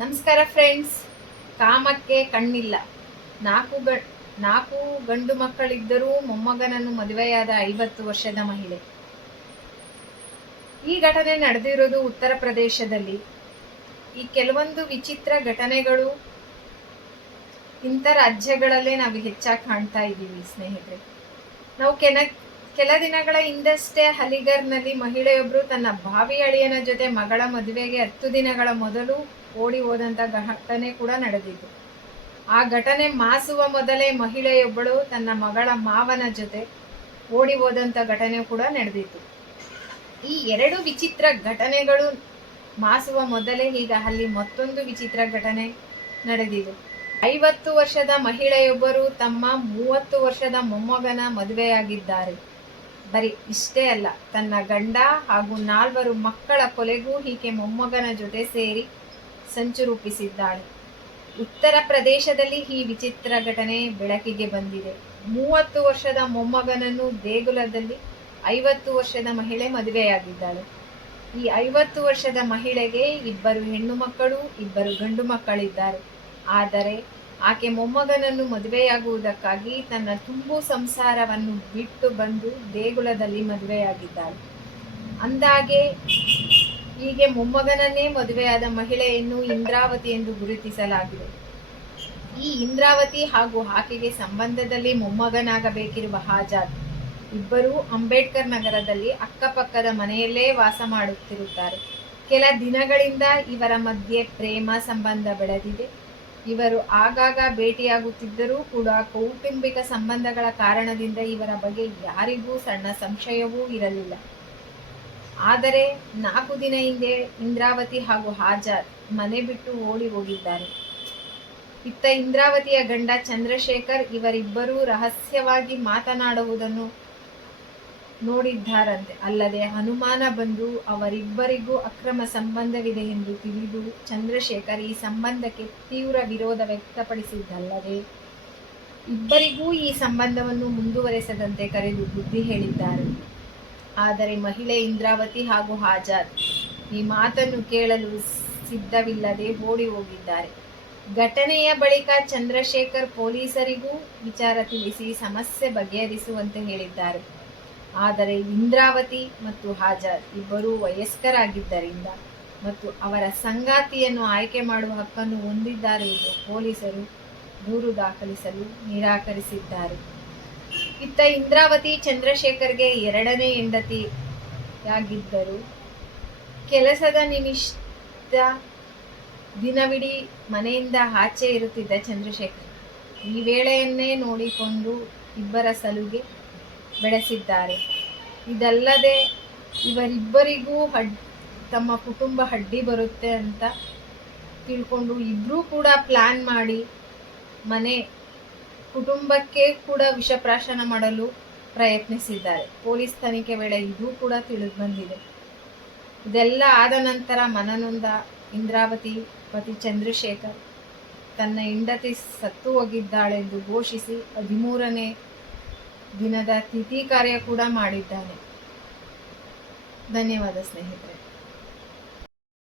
ನಮಸ್ಕಾರ ಫ್ರೆಂಡ್ಸ್. ಕಾಮಕ್ಕೆ ಕಣ್ಣಿಲ್ಲ. ನಾಲ್ಕು ಗ ನಾಲ್ಕು ಗಂಡು ಮಕ್ಕಳಿದ್ದರೂ ಮೊಮ್ಮಗನನ್ನು ಮದುವೆಯಾದ 50 ವರ್ಷದ ಮಹಿಳೆ. ಈ ಘಟನೆ ನಡೆದಿರೋದು ಉತ್ತರ ಪ್ರದೇಶದಲ್ಲಿ. ಈ ಕೆಲವೊಂದು ವಿಚಿತ್ರ ಘಟನೆಗಳು ಇಂಥ ರಾಜ್ಯಗಳಲ್ಲೇ ನಾವು ಹೆಚ್ಚಾಗಿ ಕಾಣ್ತಾ ಇದ್ದೀವಿ ಸ್ನೇಹಿತರೆ. ನಾವು ಕೆಲ ದಿನಗಳ ಹಿಂದಷ್ಟೇ ಅಲಿಗರ್ನಲ್ಲಿ ಮಹಿಳೆಯೊಬ್ಬರು ತನ್ನ ಭಾವಿ ಅಳಿಯನ ಜೊತೆ ಮಗಳ ಮದುವೆಗೆ 10 ದಿನಗಳ ಮೊದಲು ಓಡಿ ಹೋದಂಥ ಘಟನೆ ಕೂಡ ನಡೆದಿತ್ತು. ಆ ಘಟನೆ ಮಾಸುವ ಮೊದಲೇ ಮಹಿಳೆಯೊಬ್ಬಳು ತನ್ನ ಮಗಳ ಮಾವನ ಜೊತೆ ಓಡಿ ಹೋದಂಥ ಘಟನೆ ಕೂಡ ನಡೆದಿತ್ತು. ಈ ಎರಡು ವಿಚಿತ್ರ ಘಟನೆಗಳು ಮಾಸುವ ಮೊದಲೇ ಈಗ ಅಲ್ಲಿ ಮತ್ತೊಂದು ವಿಚಿತ್ರ ಘಟನೆ ನಡೆದಿದೆ. 50 ವರ್ಷದ ಮಹಿಳೆಯೊಬ್ಬರು ತಮ್ಮ 30 ವರ್ಷದ ಮೊಮ್ಮಗನ ಮದುವೆಯಾಗಿದ್ದಾರೆ. ಬರೀ ಇಷ್ಟೇ ಅಲ್ಲ, ತನ್ನ ಗಂಡ ಹಾಗೂ 4 ಮಕ್ಕಳ ಕೊಲೆಗೂ ಈಕೆ ಮೊಮ್ಮಗನ ಜೊತೆ ಸೇರಿ ಸಂಚು ರೂಪಿಸಿದ್ದಾಳೆ. ಉತ್ತರ ಪ್ರದೇಶದಲ್ಲಿ ಈ ವಿಚಿತ್ರ ಘಟನೆ ಬೆಳಕಿಗೆ ಬಂದಿದೆ. 30 ವರ್ಷದ ಮೊಮ್ಮಗನನ್ನು ದೇಗುಲದಲ್ಲಿ 50 ವರ್ಷದ ಮಹಿಳೆ ಮದುವೆಯಾಗಿದ್ದಾಳೆ. ಈ 50 ವರ್ಷದ ಮಹಿಳೆಗೆ 2 ಹೆಣ್ಣು ಮಕ್ಕಳು, 2 ಗಂಡು ಮಕ್ಕಳಿದ್ದಾರೆ. ಆದರೆ ಆಕೆ ಮೊಮ್ಮಗನನ್ನು ಮದುವೆಯಾಗುವುದಕ್ಕಾಗಿ ತನ್ನ ತುಂಬು ಸಂಸಾರವನ್ನು ಬಿಟ್ಟು ಬಂದು ದೇಗುಲದಲ್ಲಿ ಮದುವೆಯಾಗಿದ್ದಾಳೆ. ಅಂದಾಗೆ ಹೀಗೆ ಮೊಮ್ಮಗನನ್ನೇ ಮದುವೆಯಾದ ಮಹಿಳೆಯನ್ನು ಇಂದ್ರಾವತಿ ಎಂದು ಗುರುತಿಸಲಾಗಿದೆ. ಈ ಇಂದ್ರಾವತಿ ಹಾಗೂ ಆಕೆಗೆ ಸಂಬಂಧದಲ್ಲಿ ಮೊಮ್ಮಗನಾಗಬೇಕಿರುವ ಆಜಾದ್ ಇಬ್ಬರೂ ಅಂಬೇಡ್ಕರ್ ನಗರದಲ್ಲಿ ಅಕ್ಕಪಕ್ಕದ ಮನೆಯಲ್ಲೇ ವಾಸ ಮಾಡುತ್ತಿರುತ್ತಾರೆ. ಕೆಲ ದಿನಗಳಿಂದ ಇವರ ಮಧ್ಯೆ ಪ್ರೇಮ ಸಂಬಂಧ ಬೆಳೆದಿದೆ. ಇವರು ಆಗಾಗ ಭೇಟಿಯಾಗುತ್ತಿದ್ದರೂ ಕೂಡ ಕೌಟುಂಬಿಕ ಸಂಬಂಧಗಳ ಕಾರಣದಿಂದ ಇವರ ಬಗ್ಗೆ ಯಾರಿಗೂ ಸಣ್ಣ ಸಂಶಯವೂ ಇರಲಿಲ್ಲ. ಆದರೆ 4 ದಿನ ಹಿಂದೆ ಇಂದ್ರಾವತಿ ಹಾಗೂ ಆಜಾದ್ ಮನೆ ಬಿಟ್ಟು ಓಡಿ ಹೋಗಿದ್ದಾರೆ. ಇತ್ತ ಇಂದ್ರಾವತಿಯ ಗಂಡ ಚಂದ್ರಶೇಖರ್ ಇವರಿಬ್ಬರೂ ರಹಸ್ಯವಾಗಿ ಮಾತನಾಡುವುದನ್ನು ನೋಡಿದ್ದಾರಂತೆ. ಅಲ್ಲದೆ ಅನುಮಾನ ಬಂದು ಅವರಿಬ್ಬರಿಗೂ ಅಕ್ರಮ ಸಂಬಂಧವಿದೆ ಎಂದು ತಿಳಿದು ಚಂದ್ರಶೇಖರ್ ಈ ಸಂಬಂಧಕ್ಕೆ ತೀವ್ರ ವಿರೋಧ ವ್ಯಕ್ತಪಡಿಸಿದ್ದಲ್ಲದೆ ಇಬ್ಬರಿಗೂ ಈ ಸಂಬಂಧವನ್ನು ಮುಂದುವರೆಸದಂತೆ ಕರೆದು ಬುದ್ಧಿ ಹೇಳಿದ್ದಾರೆ. ಆದರೆ ಮಹಿಳೆ ಇಂದ್ರಾವತಿ ಹಾಗೂ ಆಜಾದ್ ಈ ಮಾತನ್ನು ಕೇಳಲು ಸಿದ್ಧವಿಲ್ಲದೆ ಓಡಿ ಹೋಗಿದ್ದಾರೆ. ಘಟನೆಯ ಬಳಿಕ ಚಂದ್ರಶೇಖರ್ ಪೊಲೀಸರಿಗೂ ವಿಚಾರ ತಿಳಿಸಿ ಸಮಸ್ಯೆ ಬಗೆಹರಿಸುವಂತೆ ಹೇಳಿದ್ದಾರೆ. ಆದರೆ ಇಂದ್ರಾವತಿ ಮತ್ತು ಆಜಾದ್ ಇಬ್ಬರೂ ವಯಸ್ಕರಾಗಿದ್ದರಿಂದ ಮತ್ತು ಅವರ ಸಂಗಾತಿಯನ್ನು ಆಯ್ಕೆ ಮಾಡುವ ಹಕ್ಕನ್ನು ಹೊಂದಿದ್ದಾರೆ ಎಂದು ಪೊಲೀಸರು ದೂರು ದಾಖಲಿಸಲು ನಿರಾಕರಿಸಿದ್ದಾರೆ. ಇತ್ತ ಇಂದ್ರಾವತಿ ಚಂದ್ರಶೇಖರ್ಗೆ 2ನೇ ಹೆಂಡತಿಯಾಗಿದ್ದರು. ಕೆಲಸದ ನಿಮಿತ್ತ ದಿನವಿಡೀ ಮನೆಯಿಂದ ಆಚೆ ಇರುತ್ತಿದ್ದ ಚಂದ್ರಶೇಖರ್ ಈ ವೇಳೆಯನ್ನೇ ನೋಡಿಕೊಂಡು ಇಬ್ಬರ ಸಲುಗೆ ಬೆಳೆಸಿದ್ದಾರೆ. ಇದಲ್ಲದೆ ಇವರಿಬ್ಬರಿಗೂ ತಮ್ಮ ಕುಟುಂಬ ಅಡ್ಡಿ ಬರುತ್ತೆ ಅಂತ ತಿಳ್ಕೊಂಡು ಇಬ್ಬರೂ ಕೂಡ ಪ್ಲಾನ್ ಮಾಡಿ ಕುಟುಂಬಕ್ಕೆ ಕೂಡ ವಿಷಪ್ರಾಶನ ಮಾಡಲು ಪ್ರಯತ್ನಿಸಿದ್ದಾರೆ. ಪೊಲೀಸ್ ತನಿಖೆ ವೇಳೆ ಇದು ಕೂಡ ತಿಳಿದು ಬಂದಿದೆ. ಇದೆಲ್ಲ ಆದ ನಂತರ ಮನನೊಂದ ಇಂದ್ರಾವತಿ ಪತಿ ಚಂದ್ರಶೇಖರ್ ತನ್ನ ಹೆಂಡತಿ ಸತ್ತು ಹೋಗಿದ್ದಾಳೆಂದು ಘೋಷಿಸಿ 13ನೇ ದಿನದ ತಿಥಿ ಕಾರ್ಯ ಕೂಡ ಮಾಡಿದ್ದಾನೆ. ಧನ್ಯವಾದ ಸ್ನೇಹಿತರೆ.